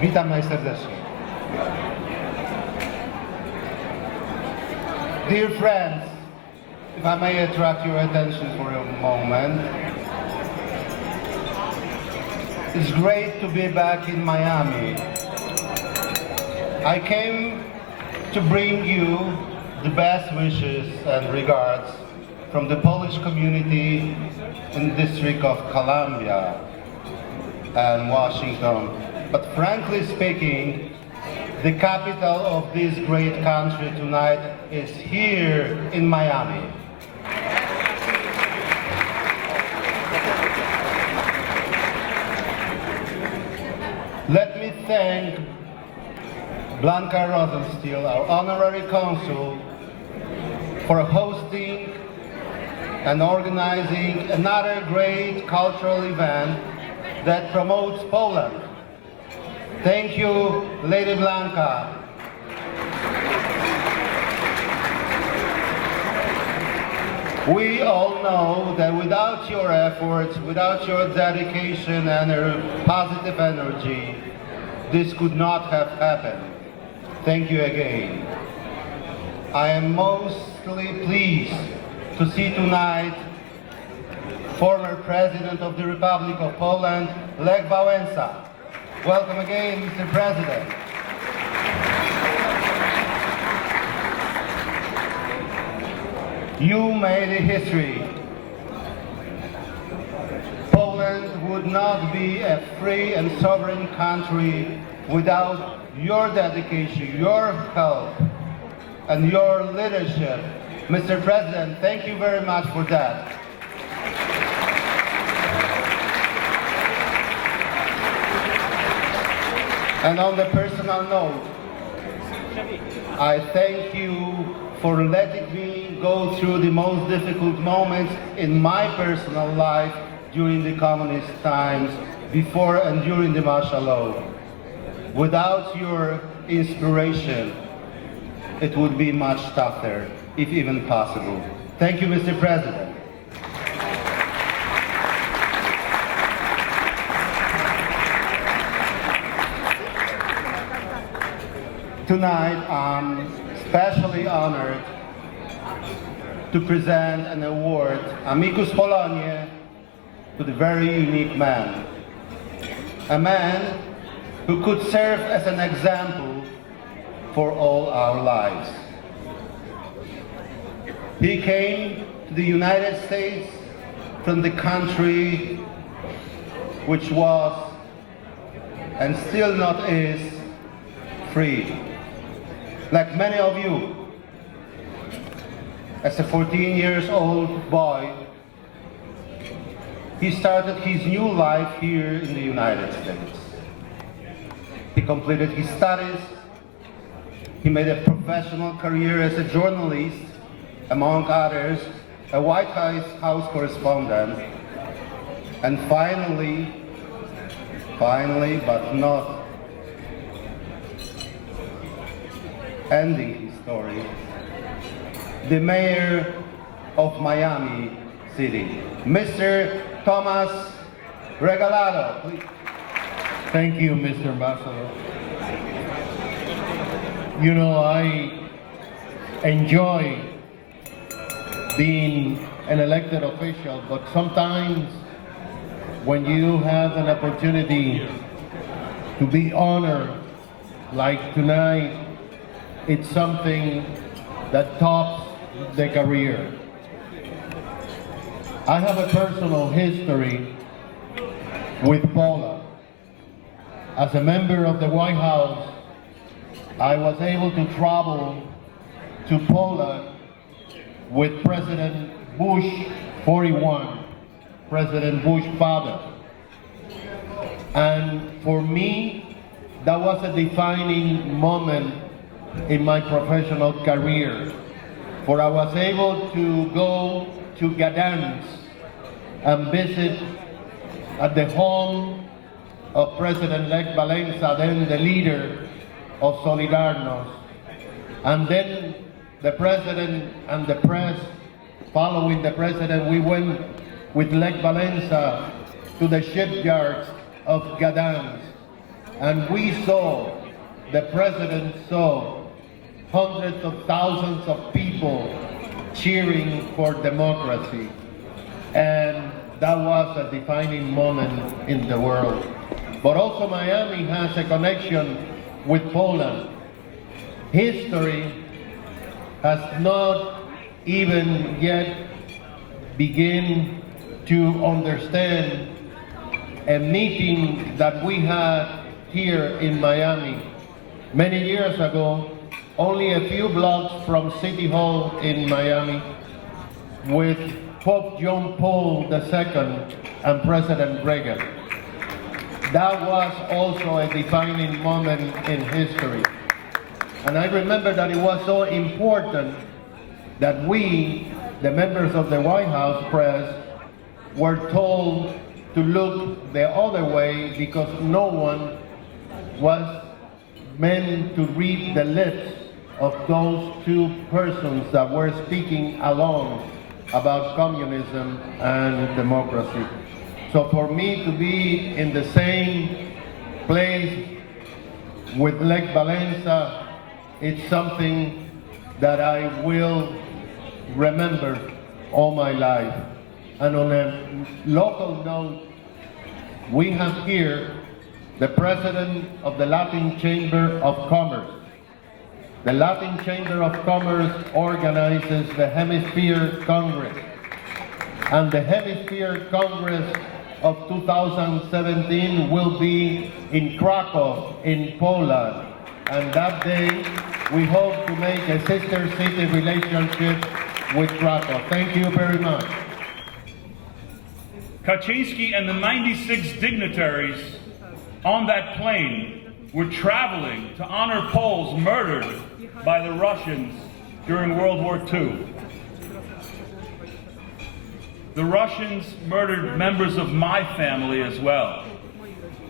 Witam najserdeczniej. Dear friends, if I may attract your attention for a moment, it's great to be back in Miami. I came to bring you the best wishes and regards from the Polish community in the District of Columbia and Washington. But frankly speaking, the capital of this great country tonight is here in Miami. Let me thank Blanka Rosenstiel, our honorary consul, for hosting and organizing another great cultural event that promotes Poland. Thank you, Lady Blanka. We all know that without your efforts, without your dedication and positive energy, this could not have happened. Thank you again. I am mostly pleased to see tonight former President of the Republic of Poland, Lech Walesa. Welcome again, Mr. President. You made a history. Poland would not be a free and sovereign country without your dedication, your help, and your leadership. Mr. President, thank you very much for that. And on the personal note, I thank you for letting me go through the most difficult moments in my personal life during the communist times, before and during the martial law. Without your inspiration, it would be much tougher, if even possible. Thank you, Mr. President. Tonight, I'm especially honored to present an award, Amicus Polonia, to the very unique man. A man who could serve as an example for all our lives. He came to the United States from the country which was, and still not is, free. Like many of you, as a 14-year-old boy, he started his new life here in the United States. He completed his studies, he made a professional career as a journalist, among others, a White House correspondent, and finally, but not ending his story, the mayor of Miami City, Mr. Thomas Regalado. Please. Thank you, Mr. Ambassador. You know, I enjoy being an elected official, but sometimes when you have an opportunity to be honored like tonight, it's something that tops the career. I have a personal history with Poland. As a member of the White House, I was able to travel to Poland with President Bush 41, President Bush's father. And for me, that was a defining moment in my professional career, for I was able to go to Gdansk and visit at the home of President Lech Walesa, then the leader of Solidarność. And then the president and the press, following the president, we went with Lech Walesa to the shipyards of Gdansk and we saw, the president saw, hundreds of thousands of people cheering for democracy. And that was a defining moment in the world. But also Miami has a connection with Poland. History has not even yet begun to understand a meeting that we had here in Miami many years ago, only a few blocks from City Hall in Miami, with Pope John Paul II and President Reagan. That was also a defining moment in history. And I remember that it was so important that we, the members of the White House press, were told to look the other way because no one was meant to read the lips of those two persons that were speaking alone about communism and democracy. So for me to be in the same place with Lech Walesa, it's something that I will remember all my life. And on a local note, we have here the president of the Latin Chamber of Commerce. The Latin Chamber of Commerce organizes the Hemisphere Congress. And the Hemisphere Congress of 2017 will be in Krakow, in Poland. And that day, we hope to make a sister city relationship with Krakow. Thank you very much. Kaczynski and the 96 dignitaries on that plane were traveling to honor Poles murdered by the Russians during World War II. The Russians murdered members of my family as well,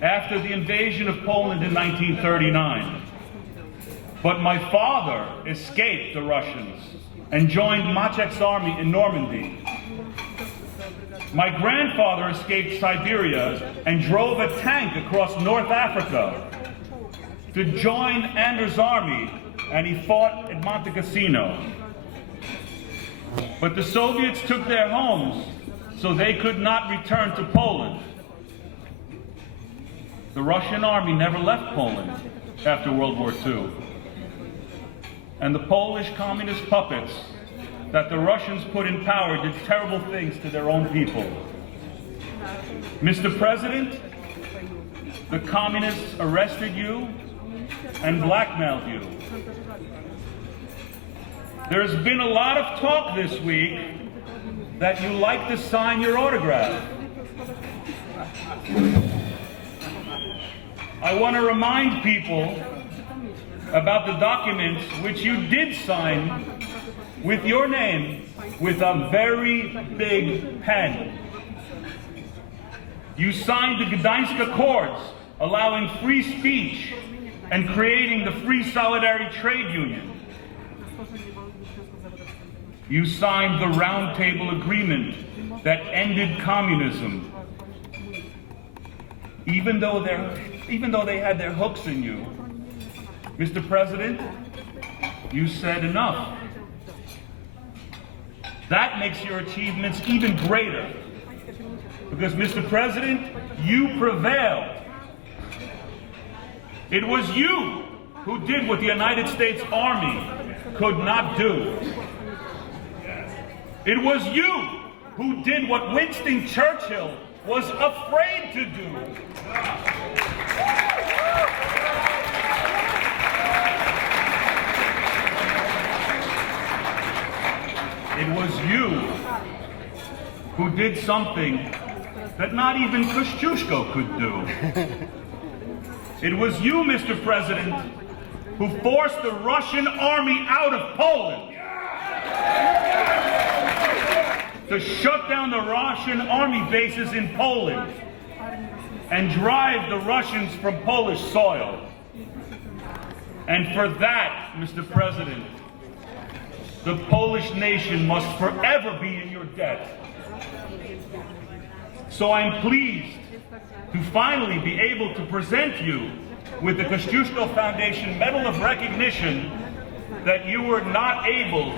after the invasion of Poland in 1939. But my father escaped the Russians and joined Maczek's army in Normandy. My grandfather escaped Siberia and drove a tank across North Africa to join Anders' army, and he fought at Monte Cassino. But the Soviets took their homes, so they could not return to Poland. The Russian army never left Poland after World War II. And the Polish communist puppets that the Russians put in power did terrible things to their own people. Mr. President, the communists arrested you and blackmailed you. There's been a lot of talk this week that you like to sign your autograph. I want to remind people about the documents which you did sign with your name with a very big pen. You signed the Gdańsk Accords, allowing free speech and creating the Free Solidarity Trade Union. You signed the Round Table Agreement that ended communism. Even though they had their hooks in you, Mr. President, you said enough. That makes your achievements even greater. Because, Mr. President, you prevailed. It was you who did what the United States Army could not do. It was you who did what Winston Churchill was afraid to do. It was you who did something that not even Kosciuszko could do. It was you, Mr. President, who forced the Russian army out of Poland. To shut down the Russian army bases in Poland and drive the Russians from Polish soil. And for that, Mr. President, the Polish nation must forever be in your debt. So I'm pleased to finally be able to present you with the Kościuszko Foundation Medal of Recognition that you were not able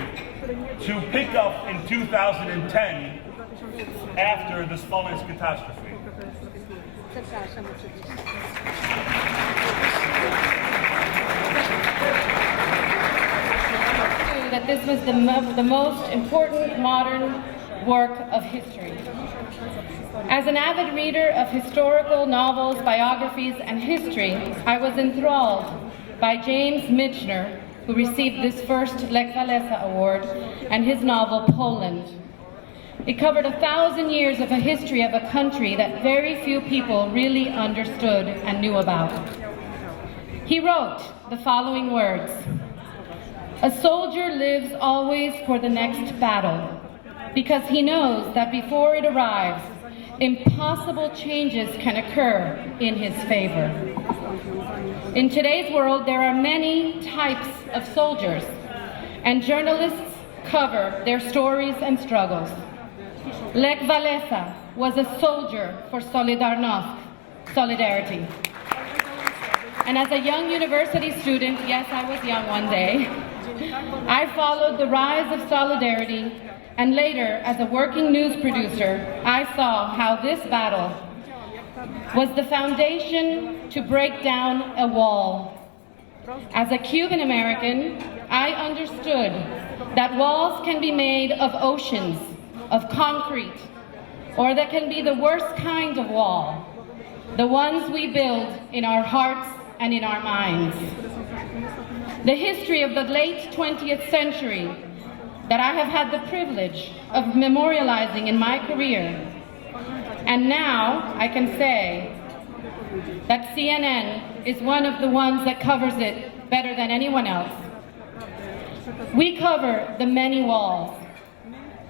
to pick up in 2010 after the Smolensk catastrophe. That this was the most important modern work of history. As an avid reader of historical novels, biographies, and history, I was enthralled by James Michener, who received this first Lech Walesa Award, and his novel, Poland. It covered 1,000 years of a history of a country that very few people really understood and knew about. He wrote the following words: "A soldier lives always for the next battle, because he knows that before it arrives, impossible changes can occur in his favor." In today's world, there are many types of soldiers, and journalists cover their stories and struggles. Lech Walesa was a soldier for Solidarność, solidarity. And as a young university student, yes, I was young one day, I followed the rise of solidarity, and later, as a working news producer, I saw how this battle was the foundation to break down a wall. As a Cuban American, I understood that walls can be made of oceans, of concrete, or that can be the worst kind of wall, the ones we build in our hearts and in our minds. The history of the late 20th century that I have had the privilege of memorializing in my career, and now I can say that CNN is one of the ones that covers it better than anyone else. We cover the many walls.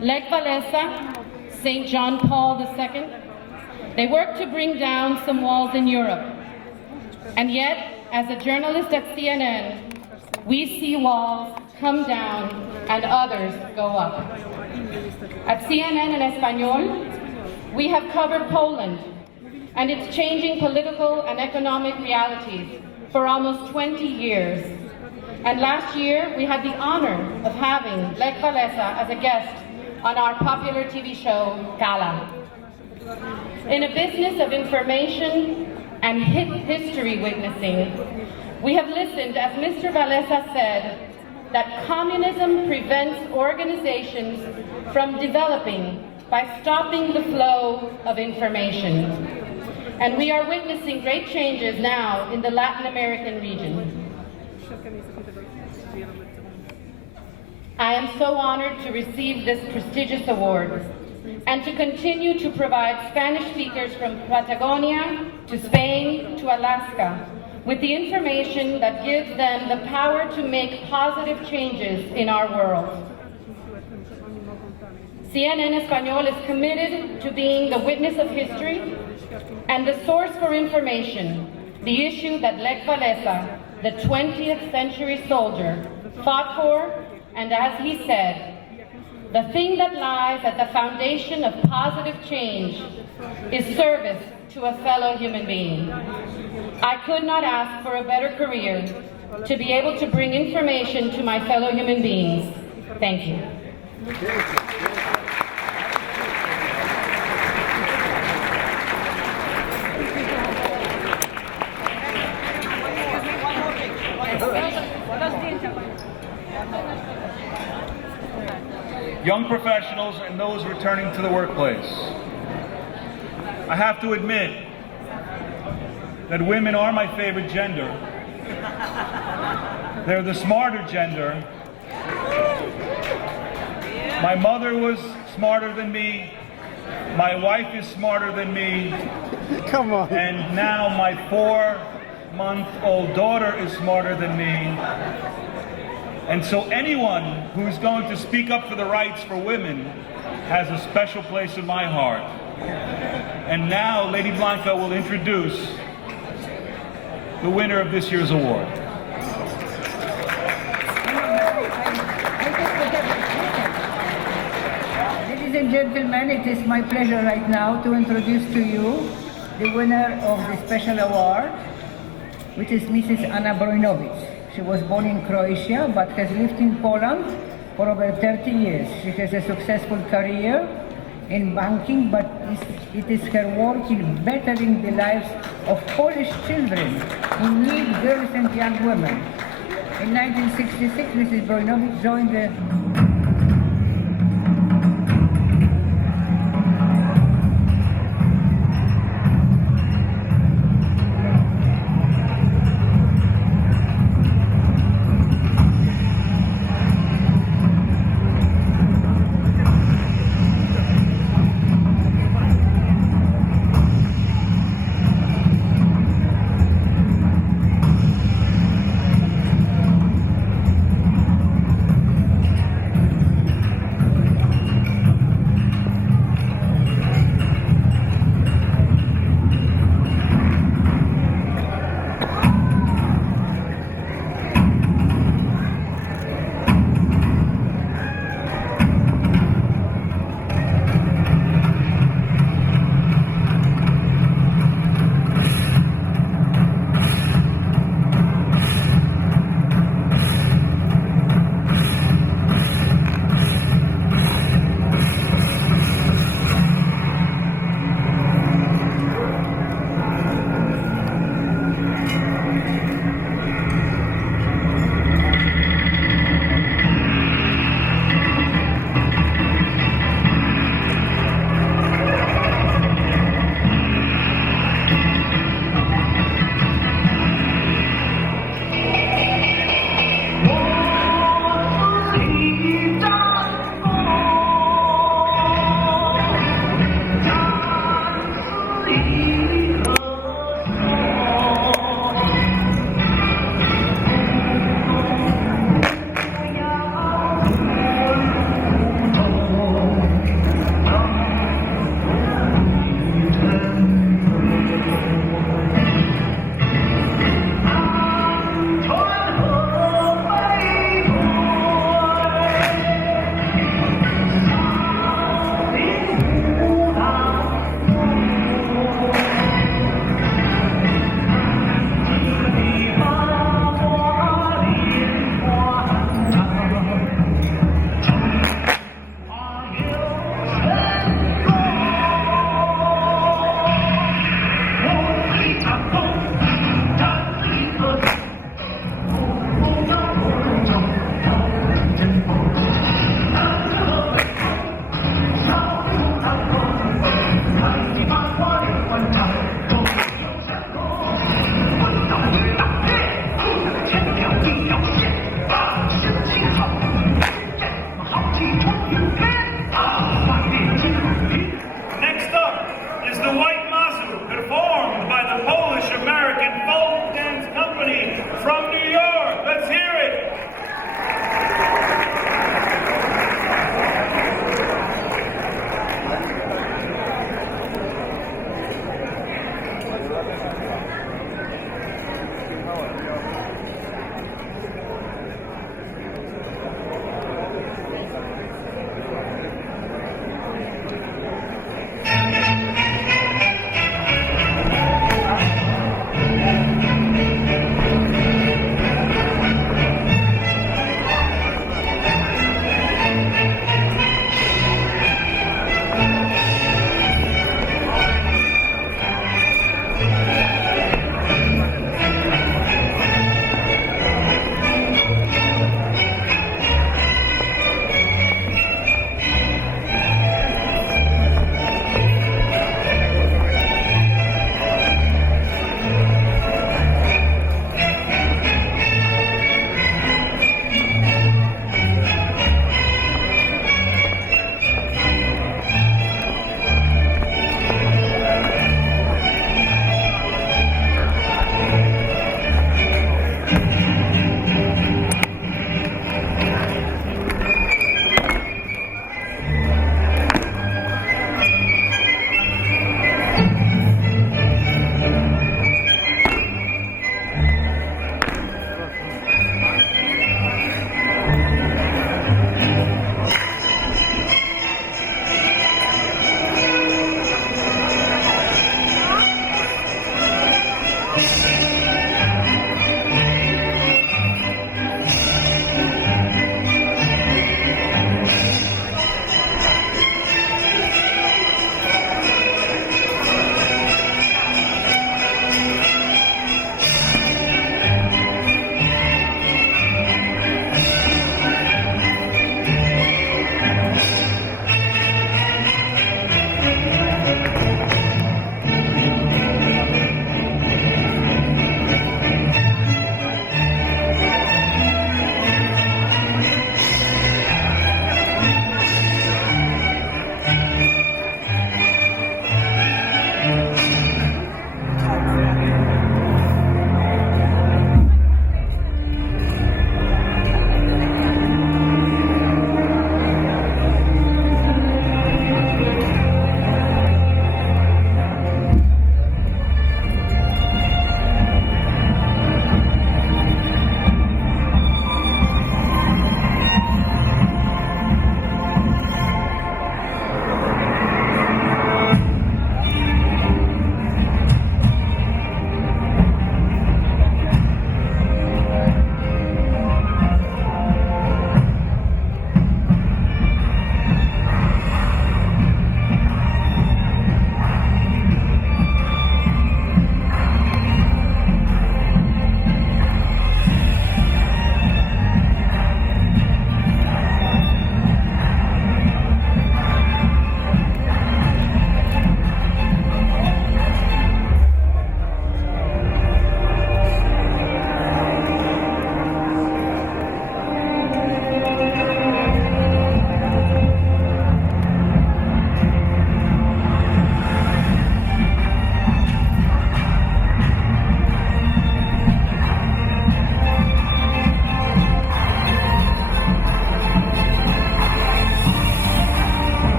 Lech Walesa, St. John Paul II, they work to bring down some walls in Europe. And yet, as a journalist at CNN, we see walls come down and others go up. At CNN en Español, we have covered Poland and its changing political and economic realities for almost 20 years. And last year, we had the honor of having Lech Walesa as a guest on our popular TV show, Gala. In a business of information and history witnessing, we have listened, as Mr. Walesa said, that communism prevents organizations from developing by stopping the flow of information. And we are witnessing great changes now in the Latin American region. I am so honored to receive this prestigious award and to continue to provide Spanish speakers from Patagonia to Spain to Alaska with the information that gives them the power to make positive changes in our world. CNN Español is committed to being the witness of history and the source for information, the issue that Lech Walesa, the 20th century soldier, fought for, and as he said, the thing that lies at the foundation of positive change is service to a fellow human being. I could not ask for a better career to be able to bring information to my fellow human beings. Thank you. Young professionals and those returning to the workplace. I have to admit that women are my favorite gender. They're the smarter gender. My mother was smarter than me. My wife is smarter than me. Come on. And now my 4-month-old daughter is smarter than me. And so anyone who's going to speak up for the rights for women has a special place in my heart. And now Lady Blanka will introduce the winner of this year's award. Ladies and gentlemen, it is my pleasure right now to introduce to you the winner of the special award. which is Mrs. Anna Brojnovic. She was born in Croatia but has lived in Poland for over 30 years. She has a successful career in banking, but it is her work in bettering the lives of Polish children, in need, girls and young women. In 1966, Mrs. Brojnovic joined the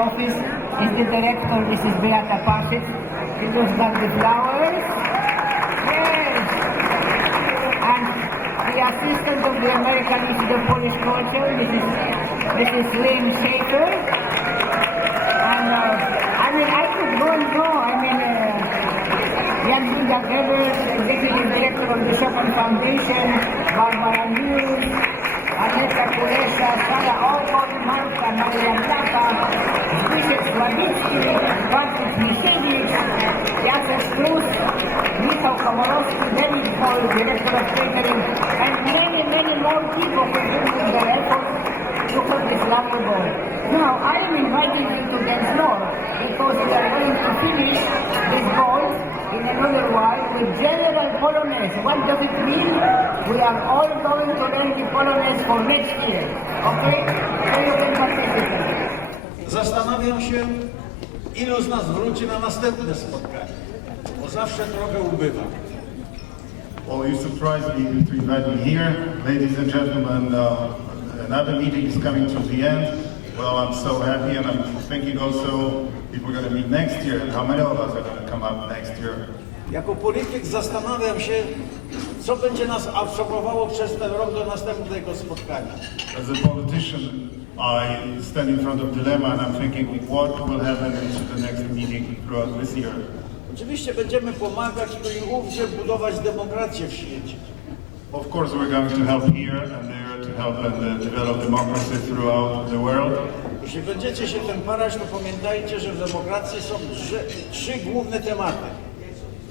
office is the director, Mrs. Beata Pasic. She looks like the flowers. Yes. And the assistant of the American Institute of Polish Culture, Mrs. Lynn Shaker. And I could go and go. Jan Duda Gebers, executive director of the Chopin Foundation, Barbara News, Aneta Walesa, Sara Olkon, Marta Maria Blaka, Zbyszek Sławicki, Bartek Misiewicz, Jacek Klus, Michał Komorowski, David Hall, director of catering, and many, many more people who bring their efforts to put this lovely ball. Now, I am inviting you to dance floor because we are going to finish this ball in another while with General Polonaise. What does it mean? We are all going to learn the Polonaise for next year. Okay? So you can participate. Zastanawiam się, ilu z nas wróci na następne spotkanie, bo zawsze trochę ubywa. Well, you surprised me to invite me here. Ladies and gentlemen, another meeting is coming to the end. Well, I'm so happy, and I'm thinking also if we're going to meet next year, and how many of us are going to come up next year. Jako polityk zastanawiam się, co będzie nas absorbowało przez ten rok do następnego spotkania. As a politician, I stand in front of dilemma, and I'm thinking what will happen into the next meeting throughout this year. Oczywiście będziemy pomagać i ówdzie budować demokrację w świecie. Of course, we're going to help here and there to help and develop democracy throughout the world. Jeśli będziecie się tym parać, to pamiętajcie, że w demokracji są trzy główne tematy.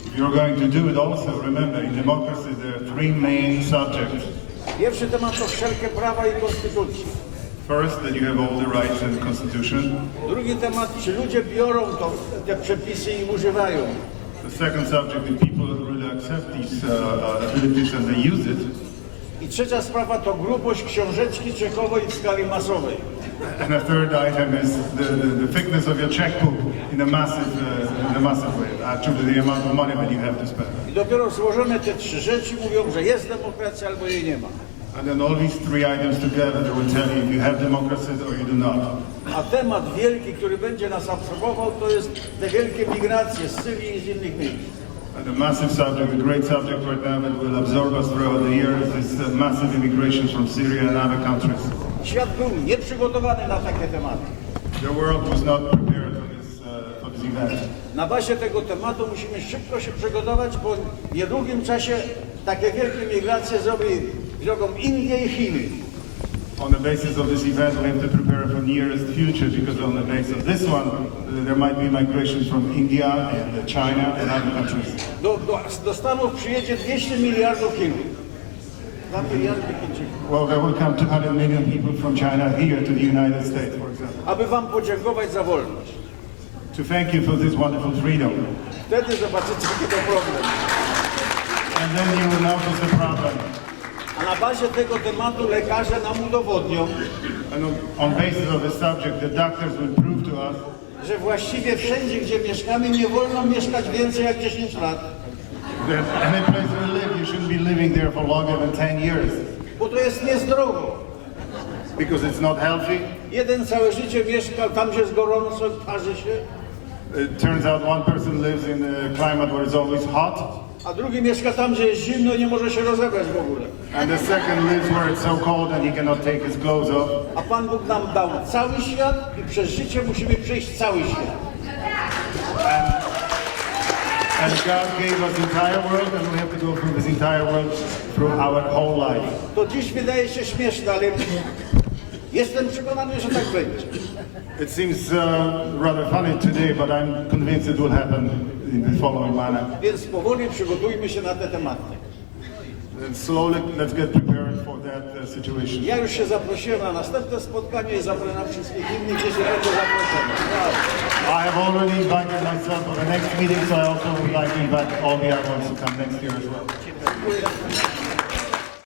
If you're going to do it also, remember, in democracy there are three main subjects. Pierwszy temat to wszelkie prawa i konstytucja. First, that you have all the rights in the Constitution. Drugi temat, czy ludzie biorą te przepisy i używają. The second subject, if people really accept these abilities and they use it. I trzecia sprawa to grubość książeczki czekowej w skali masowej. And the third item is the thickness of your checkbook in a massive way. Actually, the amount of money that you have to spend. I dopiero złożone te trzy rzeczy mówią, że jest demokracja albo jej nie ma. And then all these three items together, they will tell you if you have democracy or you do not. A temat wielki, który będzie nas absorbował, to jest te wielkie migracje z Syrii i z innych miejsc. And the massive subject, the great subject right now that will absorb us throughout the year is this massive immigration from Syria and other countries. Świat był nieprzygotowany na takie tematy. The world was not prepared for this event. Na bazie tego tematu musimy szybko się przygotować, bo w niedługim czasie takie wielkie migracje zrobią Indie i Chiny. On the basis of this event, we have to prepare for nearest future because on the basis of this one, there might be migration from India and China and other countries. Do Stanów przyjedzie 200 miliardów Chinów. 2 miliardy Chińczyków. Well, there will come 200 million people from China here to the United States, for example. Aby wam podziękować za wolność. To thank you for this wonderful freedom. Wtedy zobaczycie, jaki to problem. And then you will notice the problem. A na bazie tego tematu lekarze nam udowodnią, And on basis of the subject, the doctors will prove to us że właściwie wszędzie, gdzie mieszkamy, nie wolno mieszkać więcej jak 10 lat. that any place we live, you shouldn't be living there for longer than 10 years. Bo to jest niezdrowo. Because it's not healthy. Jeden całe życie mieszka tam, gdzie jest gorąco, parzy się, It turns out one person lives in a climate where it's always hot, a drugi mieszka tam, gdzie jest zimno i nie może się rozebrać w ogóle. and the second lives where it's so cold and he cannot take his clothes off. A Pan Bóg nam dał cały świat i przez życie musimy przejść cały świat. And God gave us the entire world, and we have to go through this entire world through our whole life. To dziś wydaje się śmieszne, ale jestem przekonany, że tak będzie. It seems rather funny today, but I'm convinced it will happen in the following manner. Więc powoli przygotujmy się na te tematy. And slowly, let's get prepared for that situation. Ja już się zaprosiłem na następne spotkanie i zapraszam wszystkich innych, jeśli będzie zaproszenie. I have already invited myself for the next meeting, so I also would like to invite all the other ones to come next year as well. Dziękuję.